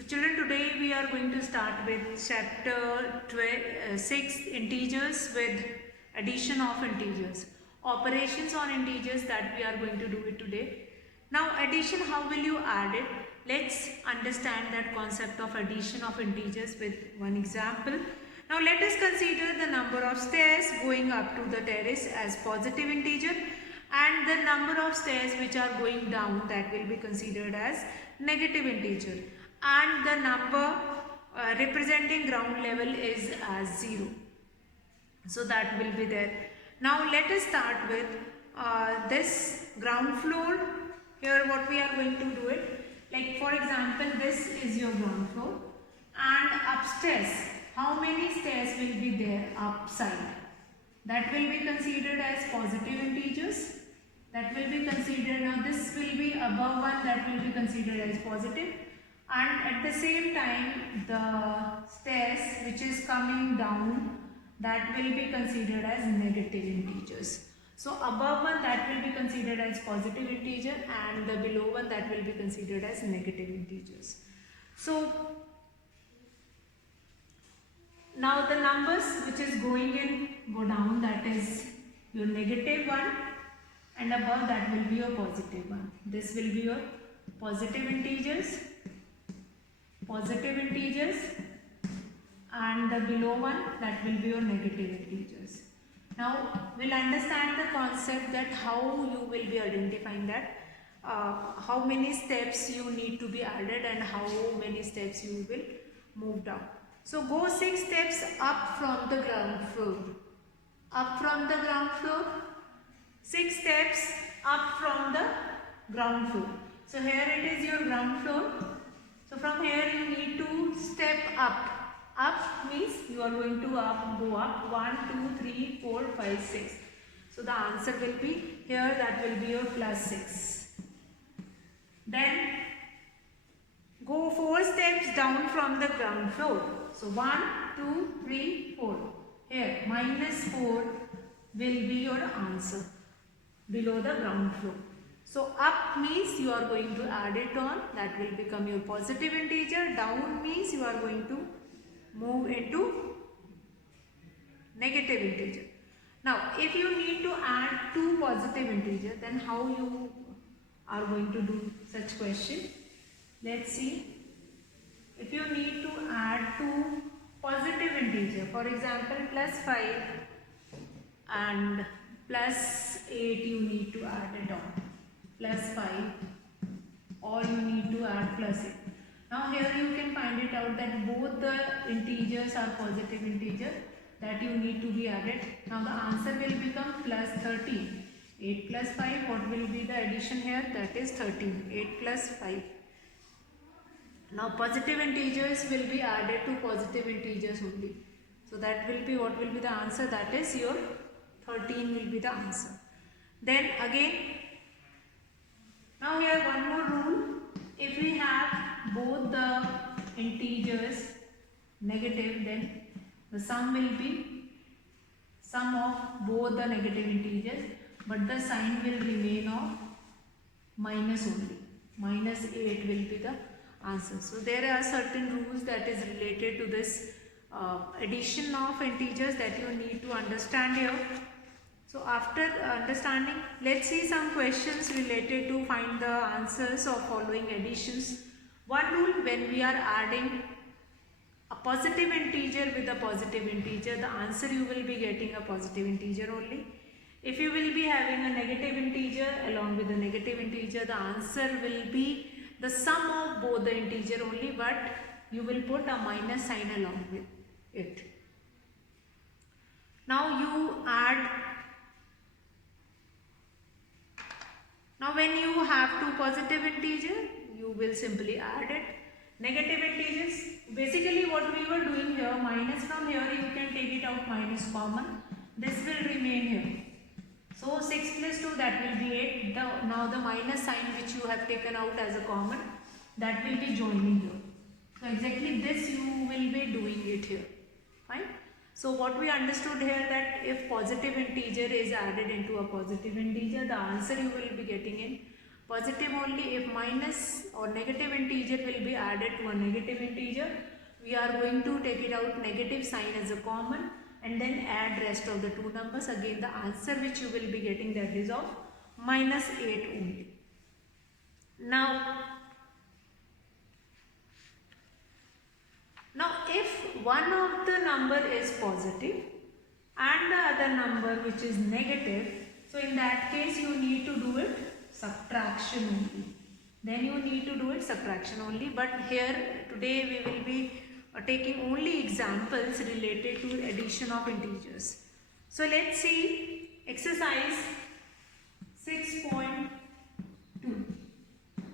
So children, today we are going to start with chapter 6, integers with addition of integers. Operations on integers that we are going to do it today. Now addition, how will you add it? Let's understand that concept of addition of integers with one example. Now let us consider the number of stairs going up to the terrace as positive integer and the number of stairs which are going down, that will be considered as negative integer, and the number representing ground level is as 0. So that will be there. Now let us start with this ground floor. Here what we are going to do it, like for example this is your ground floor, and upstairs how many stairs will be there upside? That will be considered as positive integers. That will be considered, now this will be above one, that will be considered as positive, and at the same time the stairs which is coming down, that will be considered as negative integers. So above one, that will be considered as positive integer, and the below one, that will be considered as negative integers. So now the numbers which is going in go down, that is your negative one, and above that will be your positive one. This will be your positive integers, and the below one, that will be your negative integers. Now we'll understand the concept that how you will be identifying that how many steps you need to be added and how many steps you will move down. So go 6 steps up from the ground floor. Up from the ground floor, 6 steps up from the ground floor. So here it is your ground floor. So from here you need to step up. Up means you are going to go up 1, 2, 3, 4, 5, 6. So the answer will be here, that will be your plus 6. Then go 4 steps down from the ground floor. So 1, 2, 3, 4. Here minus 4 will be your answer below the ground floor. So up means you are going to add it on, that will become your positive integer. Down means you are going to move into negative integer. Now if you need to add 2 positive integers, then how you are going to do such question? Let's see. If you need to add 2 positive integer, for example plus 5 and plus 8, you need to add it on, plus 5, or you need to add plus 8. Now here you can find it out that both the integers are positive integer that you need to be added. Now the answer will become plus 13. 8 plus 5, what will be the addition here? That is 13. 8 plus 5. Now positive integers will be added to positive integers only. So that will be, what will be the answer? That is your 13 will be the answer. Then again, now here one more rule. If we have both the integers negative, then the sum will be sum of both the negative integers, but the sign will remain of minus only. Minus 8 will be the answer. So there are certain rules that is related to this addition of integers that you need to understand here. So after understanding, let's see some questions related to find the answers of following additions. One rule, when we are adding a positive integer with a positive integer, the answer you will be getting a positive integer only. If you will be having a negative integer along with a negative integer, the answer will be the sum of both the integer only, but you will put a minus sign along with it. Now you add. Now when you have 2 positive integers, you will simply add it. Negative integers, basically what we were doing here, minus from here you can take it out, minus common. This will remain here. So 6 plus 2, that will be 8. Now the minus sign which you have taken out as a common, that will be joining here. So exactly this you will be doing it here. Fine. So what we understood here, that if positive integer is added into a positive integer, the answer you will be getting in Positive only. If minus or negative integer will be added to a negative integer, we are going to take it out negative sign as a common and then add rest of the two numbers. Again, the answer which you will be getting, that is of minus 8 only. Now if one of the number is positive and the other number which is negative, so in that case you need to do it subtraction only. Then you need to do it subtraction only. But here today we will be taking only examples related to addition of integers. So let's see exercise 6.2.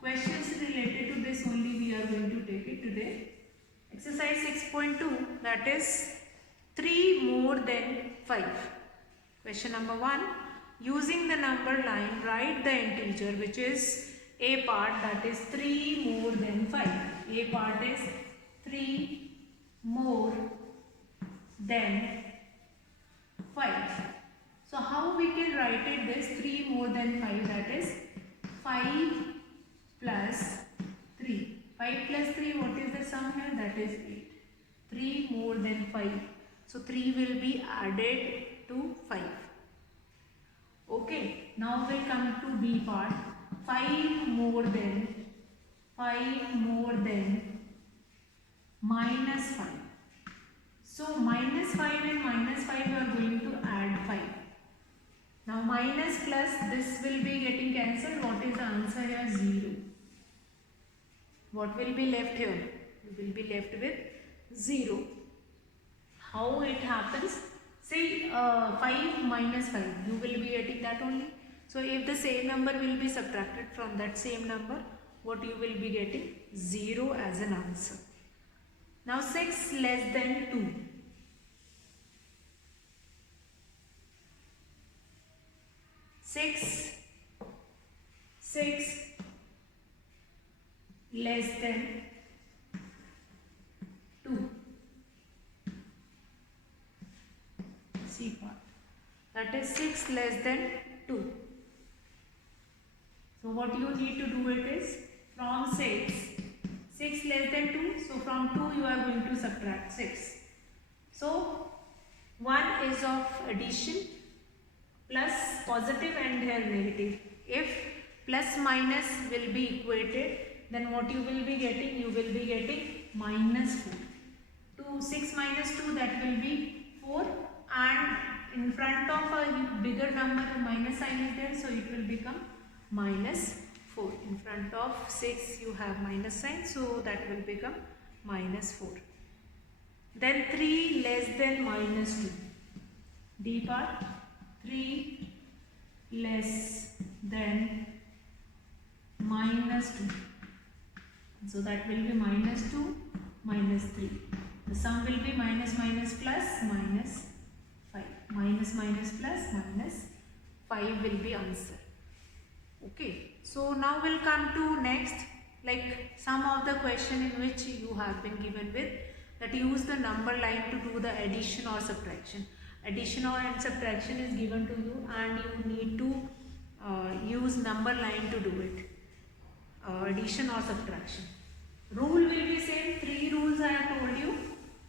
Questions related to this only we are going to take it today. Exercise 6.2, that is 3 more than 5. Question number 1. Using the number line, write the integer which is a part, that is 3 more than 5. A part is 3 more than 5. So how we can write it this 3 more than 5, that is 5 plus 3. 5 plus 3, what is the sum here? That is 8. 3 more than 5. So 3 will be added to 5. Okay, now we'll come to B part. 5 more than minus 5. So minus 5 and minus 5 we are going to add 5. Now minus plus this will be getting cancelled. What is the answer here? 0. What will be left here? You will be left with 0. How it happens? Say 5 minus 5, you will be getting that only. So if the same number will be subtracted from that same number, what you will be getting? 0 as an answer. Now 6 less than 2. 6 less than 2. C part. That is 6 less than 2. So what you need to do it is from 6 less than 2. So from 2 you are going to subtract 6. So 1 is of addition, plus positive and here negative. If plus minus will be equated, then what you will be getting? You will be getting minus 4. 6 minus 2, that will be 4, and in front of a bigger number minus sign is there, so it will become minus 4. In front of 6 you have minus sign, so that will become minus 4. Then 3 less than minus 2. D part. 3 less than minus 2. So that will be minus 2, minus 3. The sum will be minus minus plus minus 5. Minus minus plus minus 5 will be answer. Okay. So now we'll come to next, like some of the question in which you have been given with that use the number line to do the addition or subtraction. Addition or subtraction is given to you and you need to use number line to do it. Addition or subtraction. Rule will be same. 3 rules I have told you,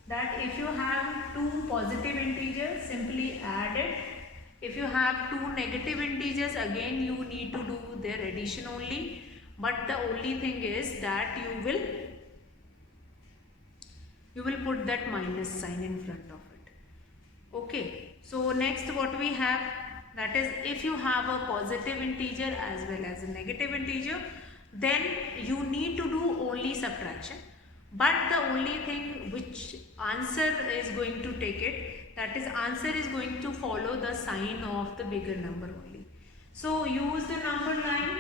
that if you have 2 positive integers, simply add it. If you have 2 negative integers, again you need to do their addition only. But the only thing is that you will put that minus sign in front of it. Okay. So next what we have, that is if you have a positive integer as well as a negative integer, then you need to do only subtraction. But the only thing which answer is going to take it, that is answer is going to follow the sign of the bigger number only. So use the number line.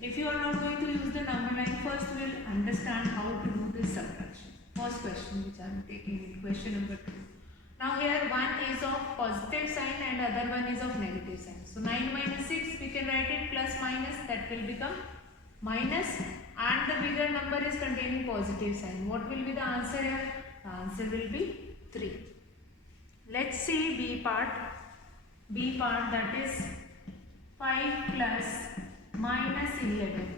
If you are not going to use the number line, first we will understand how to do this subtraction. First question which I am taking in question number 2. Now here one is of positive sign and other one is of negative sign. So 9 minus 6 we can write it plus minus, that will become minus, and the bigger number is containing positive sign. What will be the answer here? The answer will be 3. Let's see B part. B part, that is 5 plus minus 11.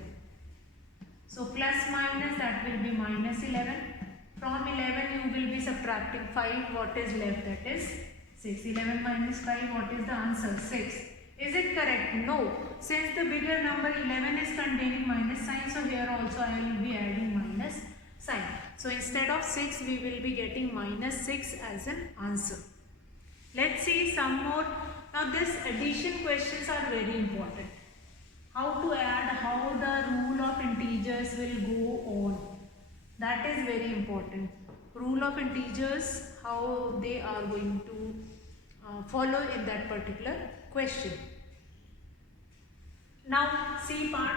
So plus minus, that will be minus 11. From 11 you will be subtracting 5. What is left? That is 6. 11 minus 5, what is the answer? 6. Is it correct? No. Since the bigger number 11 is containing minus sign, so here also I will be adding minus sign. So instead of 6, we will be getting minus 6 as an answer. Let's see some more. Now this addition questions are very important. How to add, how the rule of integers will go on. That is very important. Rule of integers, how they are going to follow in that particular question. Now C part,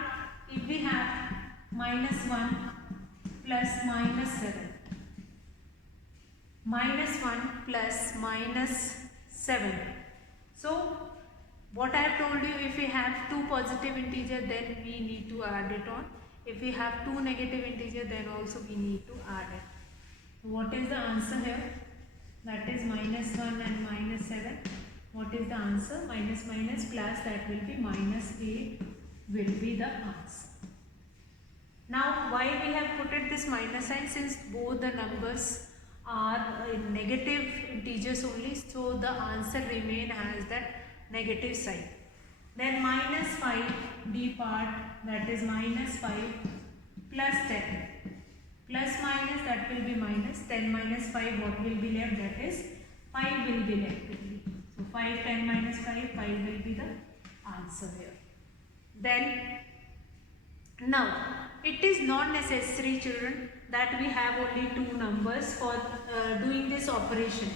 if we have minus 1 plus minus 7, minus 1 plus minus 7. So what I have told you, if we have two positive integers, then we need to add it on. If we have two negative integers, then also we need to add it. What is the answer here? That is minus 1 and minus 7. What is the answer? Minus minus plus, that will be minus 8 will be the answer. Now why we have put it this minus sign? Since both the numbers are in negative integers only, so the answer remain as that negative sign. Then minus 5 D part, that is minus 5 plus 10. Plus minus, that will be minus 10 minus 5, what will be left? That is 5 will be left only. So 5, 10 minus 5, 5 will be the answer here. Then now it is not necessary, children, that we have only two numbers for doing this operation.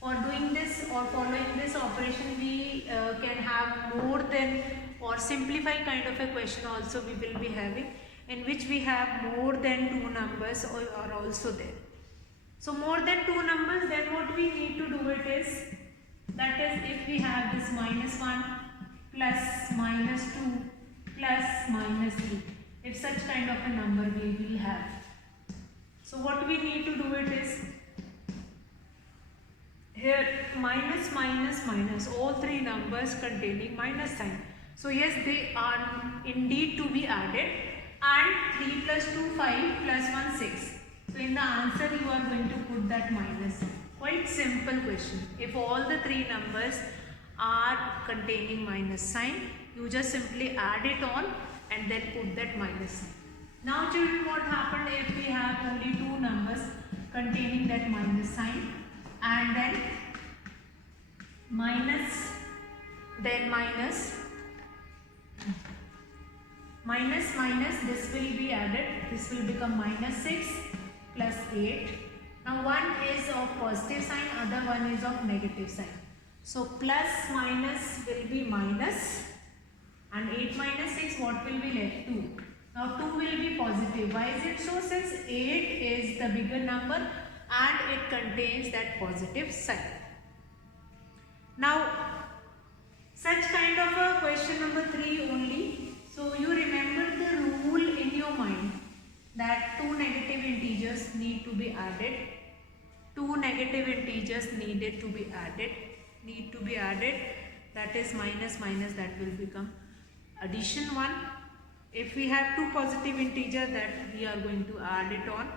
For doing this or following this operation, we can have more than or simplify kind of a question also we will be having, in which we have more than two numbers are also there. So more than two numbers, then what we need to do it is, that is if we have this minus 1 plus minus 2 plus minus 3, if such kind of a number we will have. So what we need to do it is, here minus minus minus, all three numbers containing minus sign. So yes, they are indeed to be added, and 3 plus 2 5 plus 1 6. So in the answer you are going to put that minus. Quite simple question. If all the three numbers are containing minus sign, you just simply add it on and then put that minus sign. Now children, what happened if we have only two numbers containing that minus sign, and then minus, then minus, minus minus, this will be added, this will become minus 6 plus 8. Now one is of positive sign, other one is of negative sign. So plus minus will be minus, and 8 minus 6, what will be left? 2. Now 2 will be positive. Why is it so? Since 8 is the bigger number and it contains that positive sign. Now such kind of a question number 3 only. So you remember the rule in your mind that two negative integers need to be added. Two negative integers needed to be added. Need to be added. That is minus minus, that will become addition 1. If we have two positive integers, that we are going to add it on.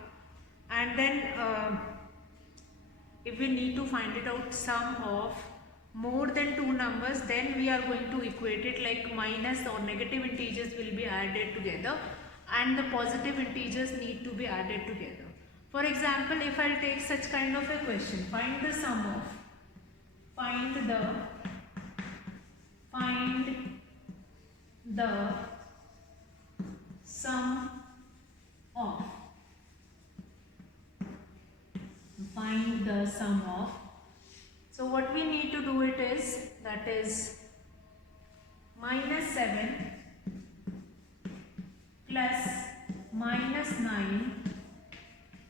And then if we need to find it out sum of more than two numbers, then we are going to equate it like minus or negative integers will be added together and the positive integers need to be added together. For example, if I will take such kind of a question, find the sum of, find the sum of, find the sum of. So what we need to do it is, that is minus 7 plus minus 9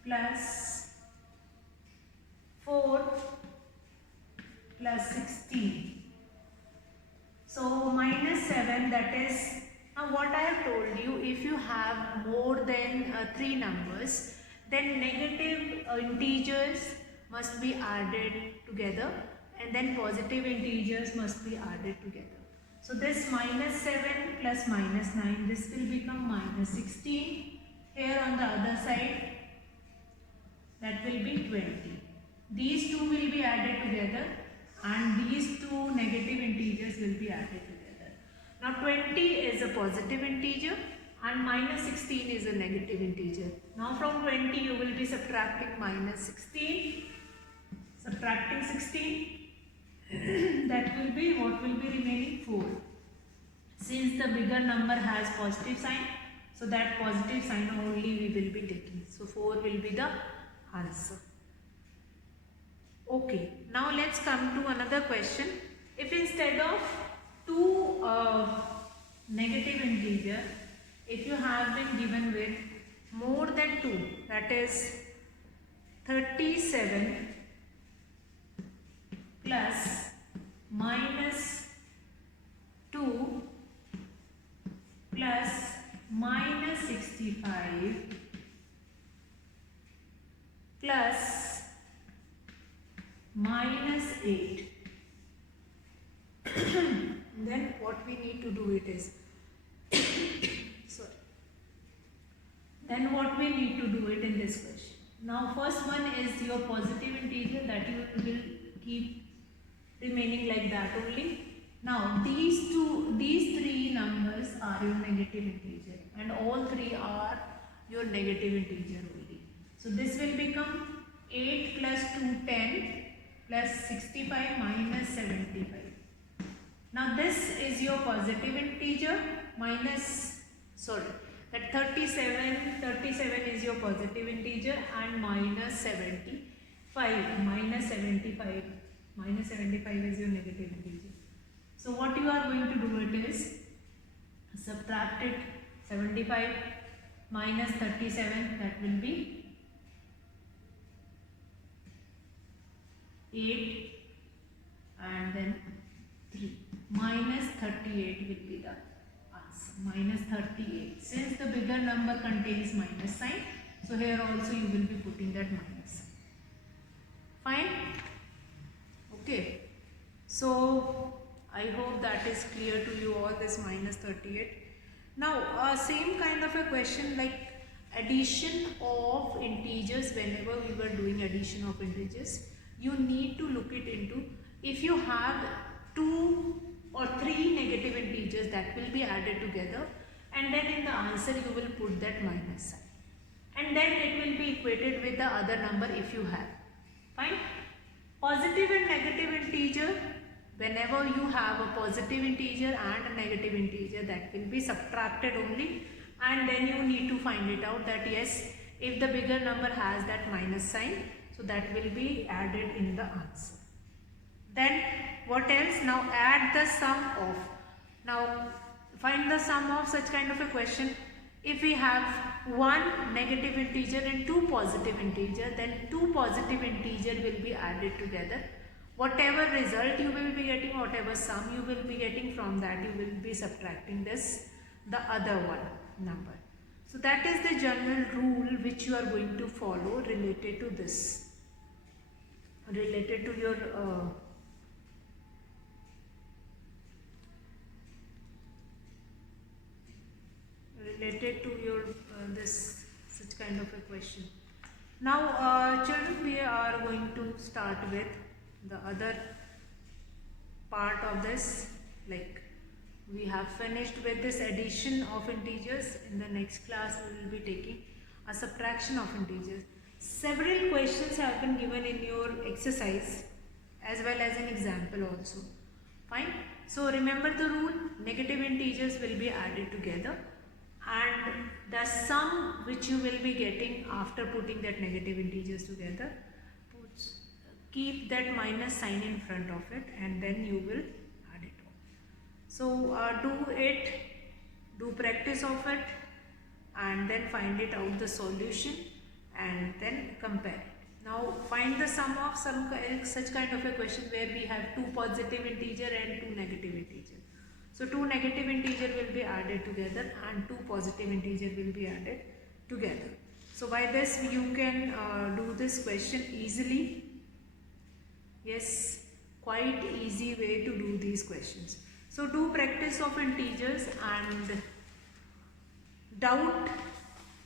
plus 4 plus 16. So minus 7, that is, now what I have told you, if you have more than 3 numbers, then negative integers must be added together and then positive integers must be added together. So this minus 7 plus minus 9, this will become minus 16. Here on the other side, that will be 20. These two will be added together and these two negative integers will be added together. Now 20 is a positive integer and minus 16 is a negative integer. Now from 20 you will be subtracting minus 16. Subtracting 16, that will be, what will be remaining? 4. Since the bigger number has positive sign, so that positive sign only we will be taking. So 4 will be the answer. Okay, now let's come to another question. If instead of two negative integer, if you have been given with more than 2, that is 37 plus minus 2 plus minus 65 plus minus 8. Then what we need to do it is sorry. Then what we need to do it in this question. Now first one is your positive integer, that you will keep remaining like that only. Now these three numbers are your negative integer and all three are your negative integer only. So this will become 8 plus 2, 10 plus 65 minus 75. Now this is your positive integer minus, sorry, that 37 is your positive integer and minus 75, minus 75 is your negative integer. So what you are going to do it is subtract it, 75 minus 37, that will be 8 and then 3, minus 38 will be the answer, minus 38. Since the bigger number contains minus sign, so here also you will be putting that minus sign. Fine? Okay. So I hope that is clear to you all, this minus 38. Now same kind of a question like addition of integers. Whenever we were doing addition of integers, you need to look it into, if you have 2 or 3 negative integers that will be added together, and then in the answer you will put that minus sign, and then it will be equated with the other number if you have. Fine? Positive and negative integer, whenever you have a positive integer and a negative integer, that will be subtracted only, and then you need to find it out that yes, if the bigger number has that minus sign, so that will be added in the answer. Then what else? Now add the sum of. Now find the sum of such kind of a question. If we have 1 negative integer and 2 positive integer, then 2 positive integer will be added together. Whatever result you will be getting, whatever sum you will be getting, from that you will be subtracting this, the other one number. So that is the general rule which you are going to follow related to this, related to your this such kind of a question. Now children, we are going to start with the other part of this. Like we have finished with this addition of integers. In the next class we will be taking a subtraction of integers. Several questions have been given in your exercise as well as an example also. Fine. So remember the rule, negative integers will be added together, and the sum which you will be getting after putting that negative integers together, keep that minus sign in front of it, and then you will add it all. So do practice of it, and then find it out the solution and then compare it. Now find the sum of such kind of a question where we have 2 positive integer and 2 negative integer. So 2 negative integer will be added together and 2 positive integer will be added together. So by this you can do this question easily. Yes, quite easy way to do these questions. So do practice of integers and doubt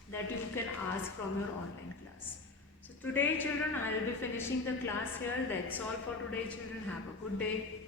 that you can ask from your online class. So today children, I will be finishing the class here. That's all for today children. Have a good day.